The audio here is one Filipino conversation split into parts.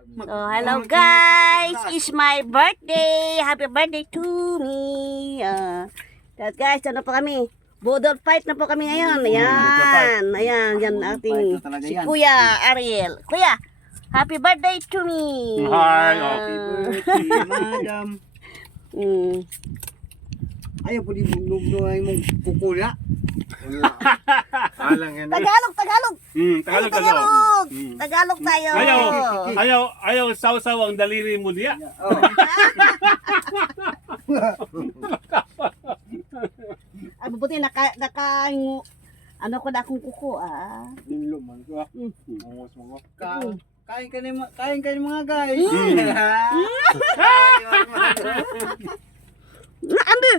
So, hello guys! It's my birthday! Happy birthday to me! Guys, ano po kami? Bodol fight na po kami ngayon. Ayan, ayan, yan ating si Kuya Ariel. Kuya, happy birthday to me! Hi, happy birthday, madam. Ayaw po di bugnuhay mong kukula. Alang yan. Tagalog, Tagalog! Tagalog. Tagalog! Tagalog tayo! Ayaw, saw-saw ang daliri mo diya. Oh. Ay, mabuti, ano ko na akong kuko, Dinlo man ko. Mungos mo. Kain ka ni mga guys. Andi!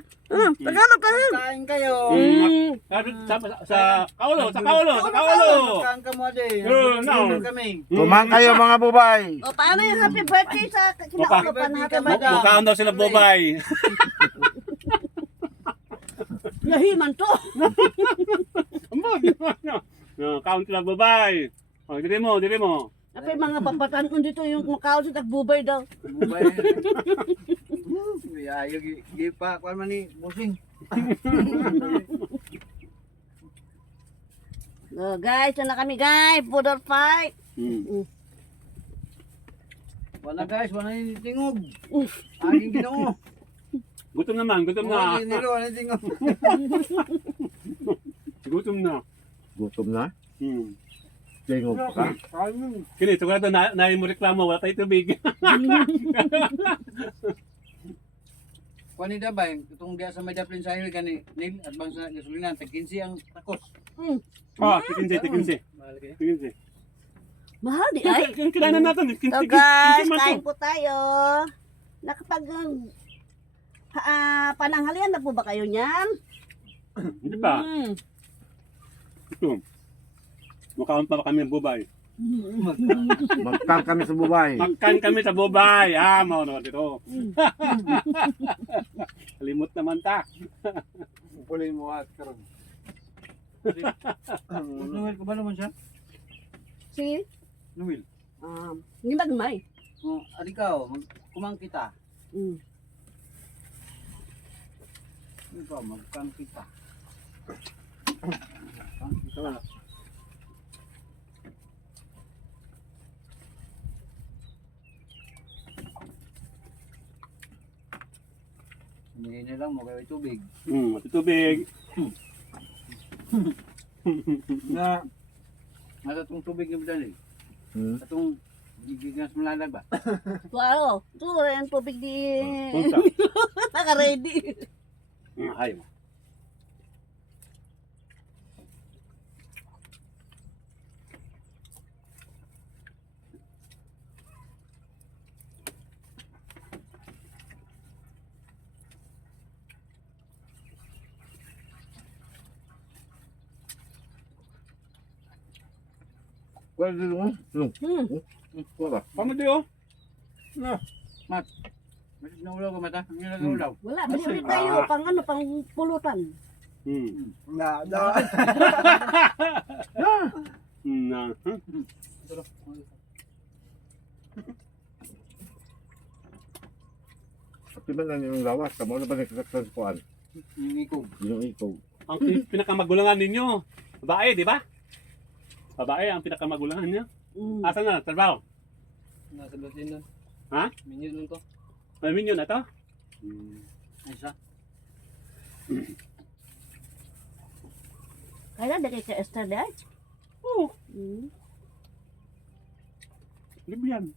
Tagalog tayo! Kain kayo. Sa kaulo. Kain ka mo din. Kami. Kumang kayo mga bubay. O, paano yung happy birthday sa kinaulo pa na happy birthday? Mukhaan daw sila bobay. Lahiman to! Count sila bobay. Dili mo. Apay mga babatan ko dito yung makao sa tagbubay daw. Bubay. Ayaw gipa kuan man ni busing. So guys, na kami guys, Bodol fight. Wala guys, wala ni tingog. Aging Ginoo. Gutom na. Nilo ni tingog. Gutom na. Gutom na? Tingog pa ka. Kini, sigurado na mo reklamo, wala tayo tubig. Kuan ni dabay, itong diya sa may daplin sa hill kani nil at bang sa gasolina tag 15 ang takos. Tikinsi. Mahal di ay. Kailangan natin. So guys, kain po tayo. Nakapag pananghalian na po ba kayo niyan? Hindi pa. Ito. Mukhaan pa kami ng bubay. Magkang kami sa bubay. Magkan kami sa bubay. Mauna dito. Kalimot naman ta. Pulay mo at karon. Nuwil ko ba naman siya? Si Nuwil. hindi magmay. Oh, adikaw, kumang kita. Ikaw, magkang kita. Hindi na lang mo kayo tubig. Tubig. Nasa itong tubig yung dali. Itong gigigas malalag ba? Wow, ito rin tubig di Punta. naka-ready. Hay mo. Wala dito mo? Wala. Paano diyo? Mat. May naulaw ka mata? Ang nilagaulaw. Wala, bili tayo pang pang pulutan. Na. At diba na yung lawas? Kamo na ba nagkakaskuan? Yung ikog. Yung ikaw. Ang pinakamagulangan ninyo. Babae, di ba? Babae ang pinakamagulangan niya. Asan na? Trabaho? Nasa batin nun. Ha? Minyo nun to. May minyo na to? Ay siya. Kaya dali ka Esther dahil? Oo. Libyan.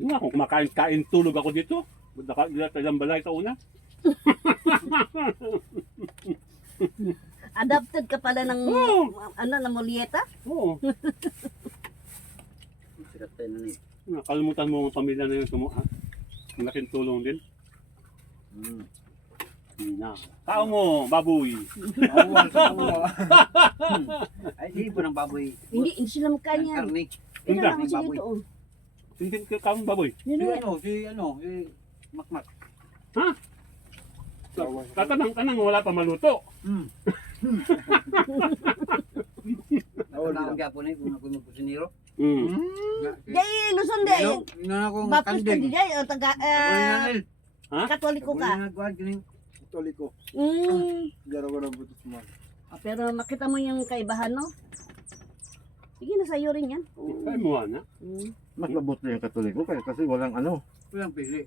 Nga kung kumakain-kain tulog ako dito. Dila tayong balay sa una. Adapted ka pala ng na Molieta? Oo. Sikat tayo na ni. Nakalimutan mo ang pamilya na yun sumuha. Malaking tulong din. Tao mo, baboy. Ay, hindi po ng baboy. Hindi sila makain yan. Karni. Tingnan lang kasi baboy. dito. Hindi ka mong baboy. Si Makmak. Ha? Tatanang wala pa maluto. Nakalaon gyapon ni kung ako magkusinero. Jay, Luzon day. Ino na kong Baptist ka di tanding. Jay, o taga, Nil. Katoliko ka. Nagkuhan kining Toliko. Mm. Garo ko ng butos mo. Pero makita mo yung kaibahan, no? Sige na sa'yo rin yan. Ay mo na. Mm. Mas mabuti yung katoliko kasi walang ano. walang pili.